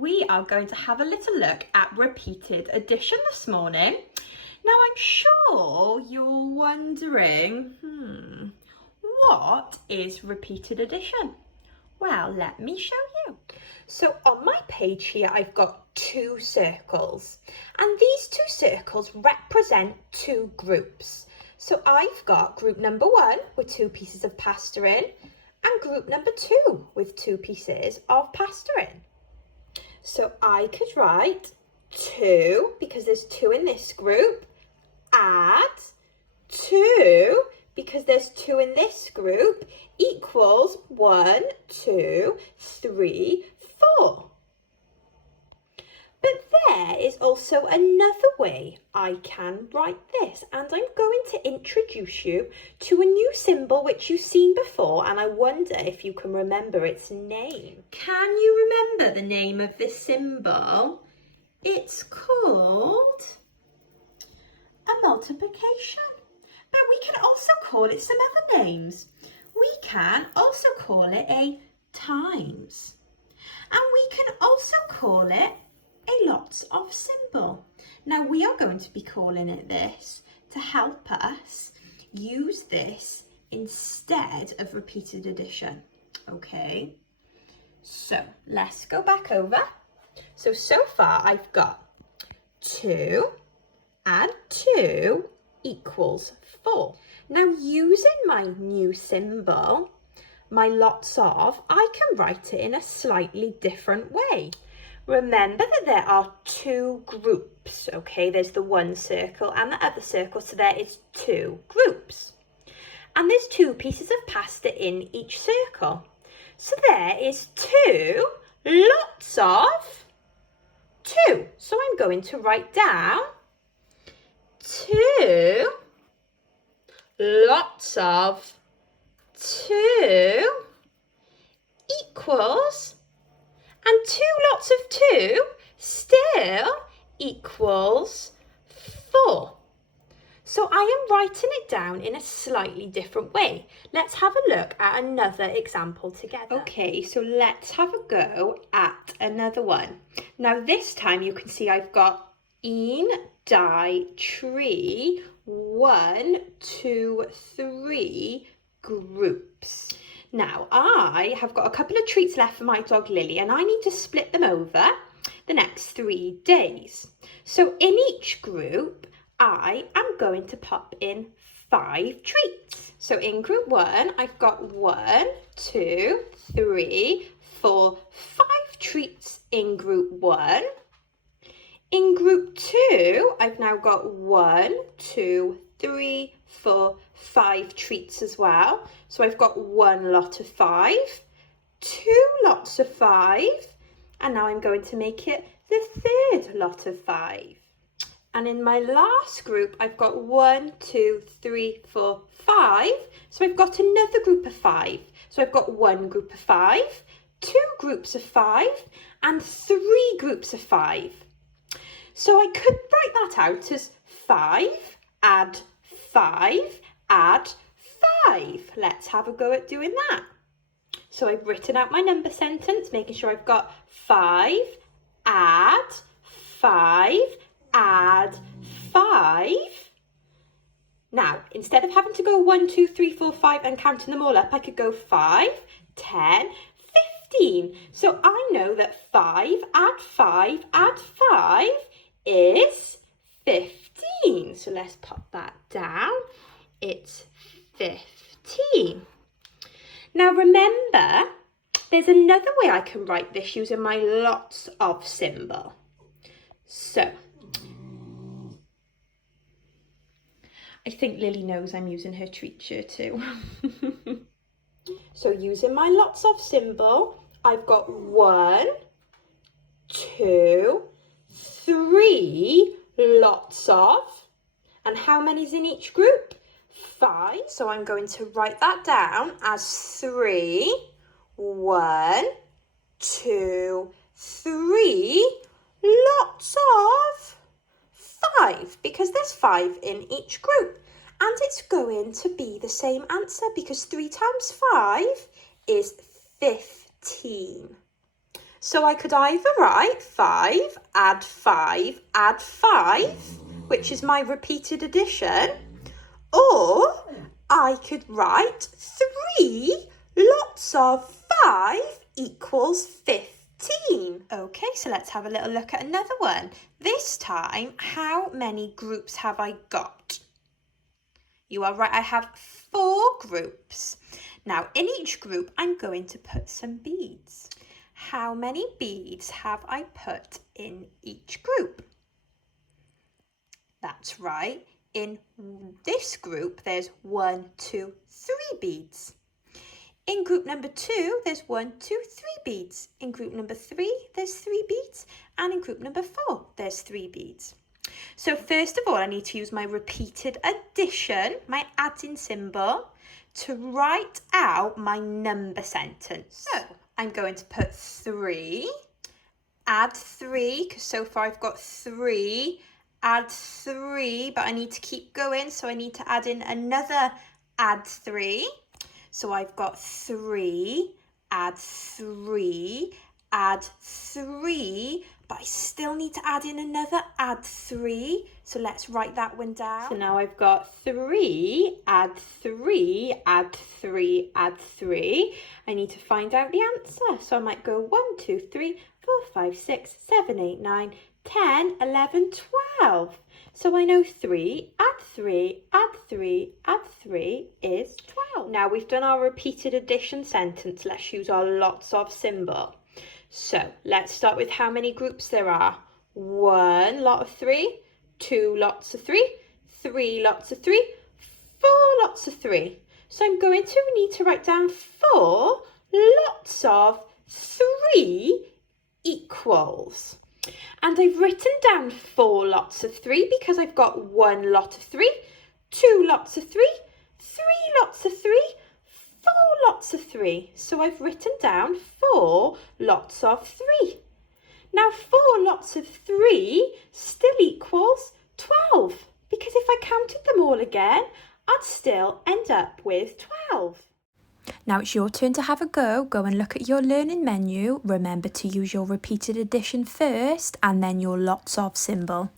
we are going to have a little look at repeated addition this morning. Now, I'm sure you're wondering, what is repeated addition? Well, let me show you. So on my page here, I've got two circles, and these two circles represent two groups. So I've got group number 1 with 2 pieces of pasta in, and group number 2 with 2 pieces of pasta in. So I could write 2, because there's 2 in this group, add 2, because there's 2 in this group, equals 1, 2, 3, 4. But there is also another way I can write this, and I'm going to introduce you to a new symbol which you've seen before, and I wonder if you can remember its name. Can you remember the name of this symbol? It's called a multiplication, but we can also call it some other names. We can also call it a times, and we can also call it a lots of symbol. Now we are going to be calling it this to help us use this instead of repeated addition. Okay, so let's go back over. So far I've got 2 and 2 equals 4. Now using my new symbol, my lots of, I can write it in a slightly different way. Remember that there are 2 groups, okay? There's the one circle and the other circle, so there is 2 groups. And there's 2 pieces of pasta in each circle. So there is 2 lots of 2. So I'm going to write down 2 lots of 2 equals, and 2 lots of 2 still equals 4. So I am writing it down in a slightly different way. Let's have a look at another example together. Okay, so let's have a go at another one. Now this time you can see I've got un, dau, tri, 1, 2, 3 groups. Now I have got a couple of treats left for my dog Lily, and I need to split them over the next 3 days. So in each group I am going to pop in 5 treats. So in group 1 I've got 1, 2, 3, 4, 5 treats in group 1. In group 2 I've now got 1, 2, 3, 4, 5 treats as well. So I've got 1 lot of 5, 2 lots of 5, and now I'm going to make it the 3rd lot of 5. And in my last group I've got 1, 2, 3, 4, 5. So I've got another group of 5. So I've got 1 group of 5, 2 groups of 5, and 3 groups of 5. So I could write that out as 5, add 5, add 5. Let's have a go at doing that. So I've written out my number sentence, making sure I've got 5, add 5, add 5. Now, instead of having to go 1, 2, 3, 4, 5 and counting them all up, I could go 5, 10, 15. So I know that 5 add 5 add 5 is 15. So let's pop that down. It's 15. Now remember, there's another way I can write this using my lots of symbol. So I think Lily knows I'm using her treat shirt too. So using my lots of symbol, I've got 1, 2, 3 lots of, and how many's in each group? 5. So I'm going to write that down as 3, 1, 2, 3 lots of 5, because there's 5 in each group, and it's going to be the same answer because 3 times 5 is 15. So I could either write 5, add 5, add 5, which is my repeated addition, or I could write 3 lots of 5 equals 15. Okay, so let's have a little look at another one. This time, how many groups have I got? You are right, I have 4 groups. Now, in each group, I'm going to put some beads. How many beads have I put in each group? That's right. In this group, there's 1, 2, 3 beads. In group number 2, there's 1, 2, 3 beads. In group number 3, there's 3 beads. And in group number 4, there's 3 beads. So first of all, I need to use my repeated addition, my adding symbol, to write out my number sentence. So I'm going to put 3, add 3, because so far I've got 3, add 3, but I need to keep going, so I need to add in another add 3. So I've got 3, add 3, add 3, but I still need to add in another add 3. So let's write that one down. So now I've got 3, add 3, add 3, add 3. I need to find out the answer. So I might go 1, 2, 3, 4, 5, 6, 7, 8, 9, 10, 11, 12. So I know 3, add 3, add 3, add 3 is 12. Now we've done our repeated addition sentence. Let's use our lots of symbol. So let's start with how many groups there are. 1 lot of 3, 2 lots of 3, 3 lots of 3, 4 lots of 3. So I'm going to need to write down 4 lots of 3 equals. And I've written down 4 lots of 3 because I've got 1 lot of 3, 2 lots of 3, 3 lots of 3, 4 lots of 3. So I've written down 4 lots of 3. Now 4 lots of 3 still equals 12 because if I counted them all again, I'd still end up with 12. Now it's your turn to have a go. Go and look at your learning menu. Remember to use your repeated addition first and then your lots of symbol.